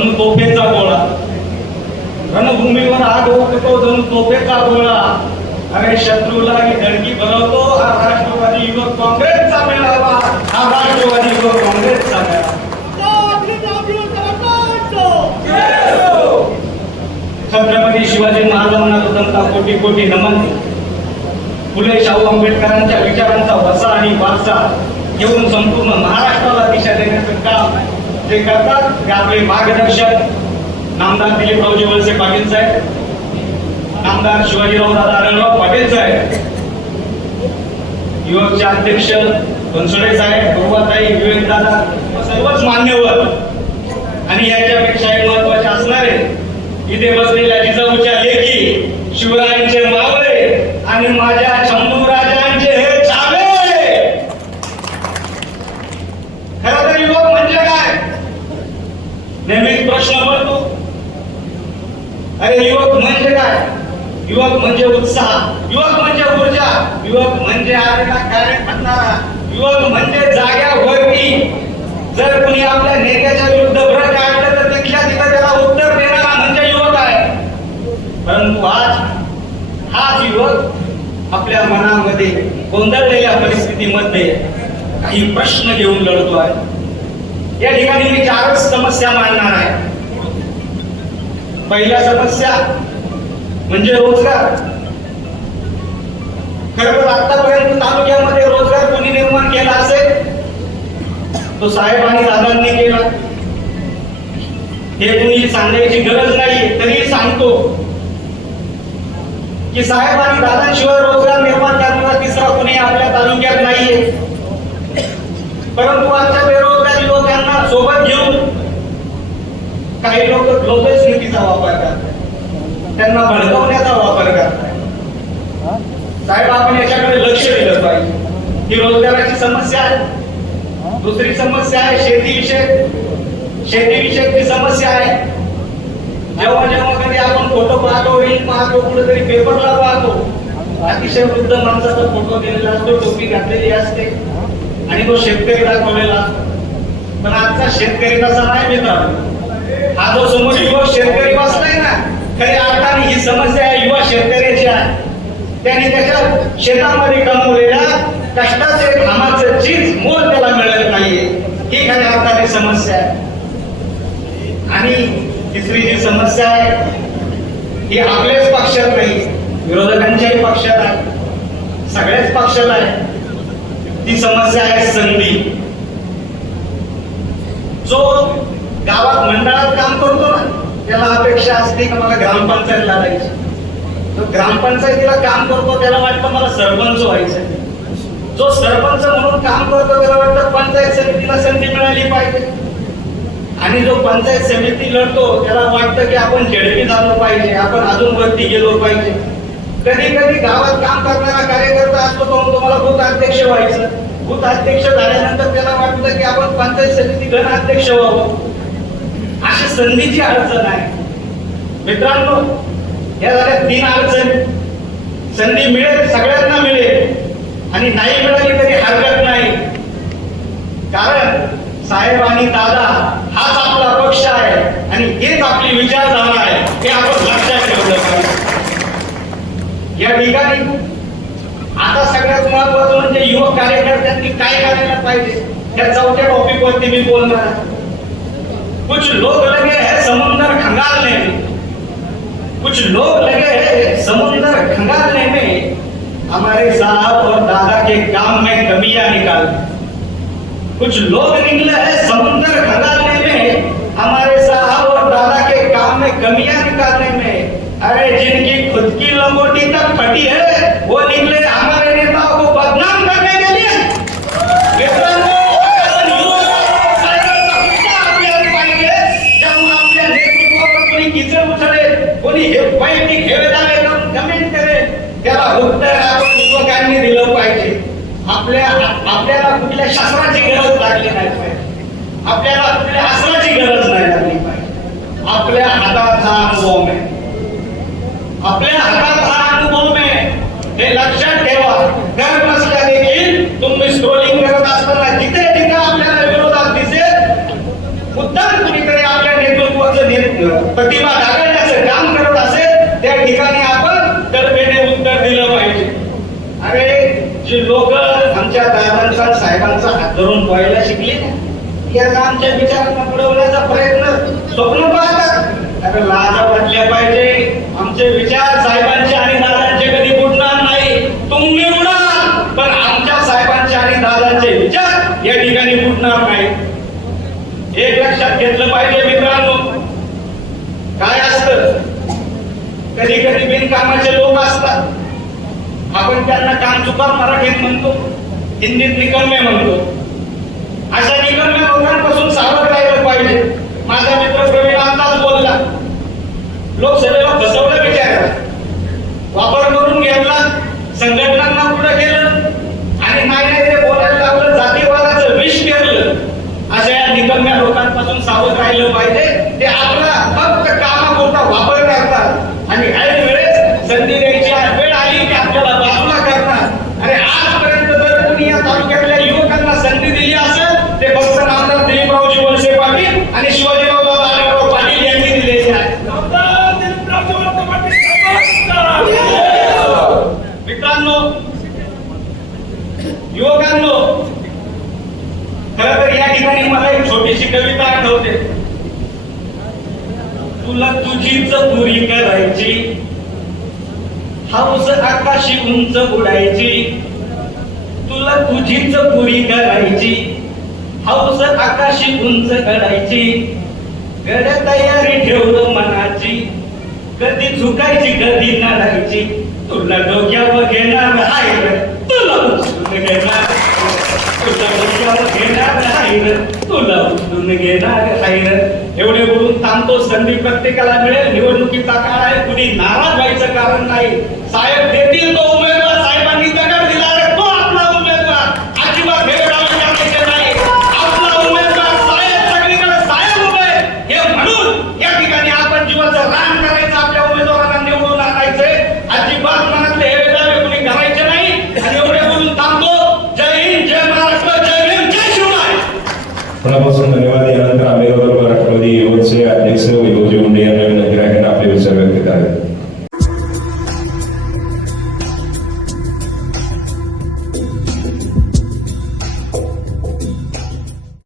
जणू तोफेचा गोळा. रणभूमीवर आग ओकतो जणू तोफेचा गोळा? अरे शत्रूला ही धडकी भरवतो हा राष्ट्रवादी युवक काँग्रेसचा मेळावा. हा राष्ट्रवादी युवक काँग्रेसचा मेळावा. छत्रपती शिवाजी महाराजांना तुझा कोटी कोटी नमन फुले शाहू आंबेडकरांच्या विचारांचा वसा आणि वारसा घेऊन संपूर्ण महाराष्ट्राला दिशा देण्याचं काम जे करतात ते आपले मार्गदर्शक नामदार दिलीपरावजी वळसे पाटील साहेब नामदार शिवाजीराव दादा रणराव पाटील साहेब युवकचे अध्यक्ष बनसोडे साहेब गुरुवाताई विवेक दादा सर्वच मान्यवर आणि याच्यापेक्षाही महत्त्वाचे असणारे इथे बसलेल्या जिजाऊच्या लेखी शिवरायांचे मावळे आणि माझ्या शंभू राजांचे हे चावे खरं तर युवक म्हणजे काय नेहमीच प्रश्न पडतो अरे युवक म्हणजे काय? युवक म्हणजे उत्साह. युवक म्हणजे ऊर्जा. युवक म्हणजे आलेला कार्य करणारा युवक म्हणजे जाग्यावरती जर कुणी आपल्या नेत्याच्या विरुद्ध भ्रष्ट काढलं तर तिथल्या तिथं त्याला उत्तर देणारा म्हणजे युवक आहे. परंतु आज हाच युवक आपल्या मनामध्ये गोंधळलेल्या परिस्थितीमध्ये काही प्रश्न घेऊन लढतो आहे. या ठिकाणी मी चारच समस्या मांडणार आहे. पहिल्या समस्या म्हणजे रोजगार. खरं तर आतापर्यंत तालुक्यामध्ये रोजगार कोणी निर्माण केला असेल? तो साहेब आणि दादांनी केला. हे कुणी सांगायची गरज नाही तरी सांगतो. की साहेब आणि दादांशिवाय रोजगार निर्माण करणारा तिसरा कुणी आपल्या तालुक्यात नाहीये परंतु आजच्या बेरोजगार युवकांना सोबत घेऊन काही लोक ग्लोबल नीतीचा वापर करतात त्यांना भडकवण्याचा वापर करतात त्याच्याकडे लक्ष दिलं पाहिजे. ही रोजगाराची समस्या आहे. दुसरी समस्या आहे शेतीविषयक. शेतीविषयक समस्या आहे जेव्हा जेव्हा कधी आपण फोटो पाहतो रील पाहतो कुठेतरी पेपरला पाहतो अतिशय वृद्ध माणसाचा फोटो दिलेला असतो टोपी घातलेली असते आणि तो शेतकरी दाखवलेला असतो. पण आजचा शेतकरी तसा नाही मित्र हा जो समोर युवक शेतकरी बसलाय ना खऱ्या अर्थाने ही समस्या आहे युवा शेतकऱ्याची आहे. त्याने त्याच्या शेतामध्ये कमवलेल्या कष्टाचे घामाचं चीज मोल त्याला मिळत नाहीये. ही खऱ्या अर्थाने समस्या आहे. आणि तिसरी जी समस्या आहे ही आपल्याच पक्षात नाही विरोधकांच्याही पक्षात आहे. सगळ्याच पक्षात आहे. ती समस्या आहे संधी. जो गावात मंडळात काम करतो ना त्याला अपेक्षा असते की मला ग्रामपंचायतला जायची ग्रामपंचायतीला काम करतो त्याला वाटतं मला सरपंच व्हायचं जो सरपंच म्हणून काम करतो त्याला वाटतं पंचायत समितीला संधी मिळाली पाहिजे. आणि जो पंचायत समिती लढतो त्याला वाटतं की आपण झेडपी झालो पाहिजे आपण अजून वरती गेलो पाहिजे. कधी कधी गावात काम करणारा कार्यकर्ता असतो तो तुम्हाला मला बूथ अध्यक्ष व्हायचं. बूथ अध्यक्ष झाल्यानंतर त्याला वाटतं की आपण पंचायत समिती गण अध्यक्ष व्हावं. अशी संधीची अडचण आहे. मित्रांनो या झाल्या तीन अडचण. संधी मिळेल सगळ्यांना मिळेल. आणि नाही मिळाली तरी हरकत नाही. कारण साहेब आणि दादा हाच आपला पक्ष आहे आणि हेच आपली विचारधारा आहे. हे आपण लक्षात ठेवलं पाहिजे. या ठिकाणी आता सगळ्यात महत्वाचं म्हणजे युवक कार्यकर्त्यांनी काय करायला पाहिजे? या चौथ्या टॉपिक वरती मी बोलणार कुछ लोग लगे है समुंदर खंगालने में कुछ लोग लगे हैं समुद्र खंगालने में। हमारे साहब और दादा के काम में कमियाँ निकाल। कुछ लोग निकले हैं समुद्र खंगालने में। हमारे साहब और दादा के काम में कमियाँ निकालने में। अरे जिनकी खुद की लंगोटी तक फटी है वैयक्तिक हेवेदावे एकदम कमेंट त्याला उत्तर आपण युवकांनी दिलं पाहिजे. आपल्या आपल्याला कुठल्या शास्त्राची गरज लागली नाही पाहिजे. आपल्याला कुठल्या अस्त्राची गरज नाही लागली पाहिजे. आपल्या हातात अनुभव आहे आपल्या हातात हा अनुभव आहे हे लक्षात ठेवा घर बसल्या देखील तुम्ही स्क्रोलिंग करत असताना जिथे जिथे आपल्याला विरोधात दिसेल मुद्दाम कुणीतरी आपल्या नेतृत्वाचं प्रतिभा डागाळण्याचं काम करत असेल त्या ठिकाणी आपण तडफेने उत्तर दिलं पाहिजे अरे जे लोक आमच्या दादांचा साहेबांचा हात धरून पोहायला शिकले ना या आमच्या विचारांना बुडवण्याचा प्रयत्न स्वप्न पाहतात. अरे लाजा वाटल्या पाहिजे. आमचे विचार साहेबांचे आणि दादांचे कधी बुडणार नाही. तुम्ही उडाल पण आमच्या साहेबांचे आणि दादांचे विचार या ठिकाणी बुडणार नाही. एक लक्षात घेतलं पाहिजे मित्रांनो. काय असतं? कधी कधी बिनकामाचे लोक असतात. आपण त्यांना काम चुकार मराठीत म्हणतो. हिंदीत निकम्मे म्हणतो. अशा निगम्य लोकांपासून सावध राहिलं पाहिजे. माझा मित्र प्रवीण आताच बोलला. लोकसभेला फसवलं बिचारा वापर करून घेतला संघटनांना कुठं केलं आणि नाही नाही ते बोलायला लागलं जातीवादाचं विष केलं अशा या निकम्या लोकांपासून सावध राहिलं पाहिजे. ते आपला फक्त कामापुरता वापर करतात आणि ऐन वेळेस संधी द्यायची वेळ आली की आपल्याला बाजूला करतात अरे आजपर्यंत जर कोणी या तालुक्यातल्या युवकांना संधी दिली असेल ते फक्त नामदार दिलीपरावजी वळसे पाटील आणि शिवाजीराव बाबा आढळराव पाटील यांनी दिलेले आहे मित्रांनो युवकांनो खर तर या ठिकाणी मला एक छोटीशी कविता आठवते तुला तुझीच पुरी करायची. हाऊस आकाशी उंच उडायची तुला तुझीच पुरी करायची. हाऊस आकाशी उंच करायची. गड तयारी ठेवलं मनाची. कधी झुकायची कधी नारायची. तुला डोक्यावर घेणार आहे तुला घेणार एवढे बोलून थांबतो संधी प्रत्येकाला मिळेल. निवडणुकीचा काळ आहे. कुणी नाराज व्हायचं कारण नाही. साहेब देतील तो धन्यवाद यानंतर आंबेगाव तालुका राष्ट्रवादी युवकचे अध्यक्ष वैभवजी मुंडे यांना